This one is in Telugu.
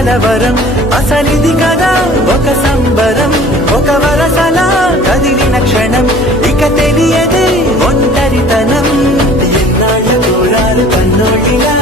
కలవరం అసలిది కదా ఒక సంబరం ఒక వరసలా కదిలిన క్షణం ఇక తెలియదే ఒంటరితనం ఎన్నాళ్ళ కోరాలు కన్నోళ్ళిలా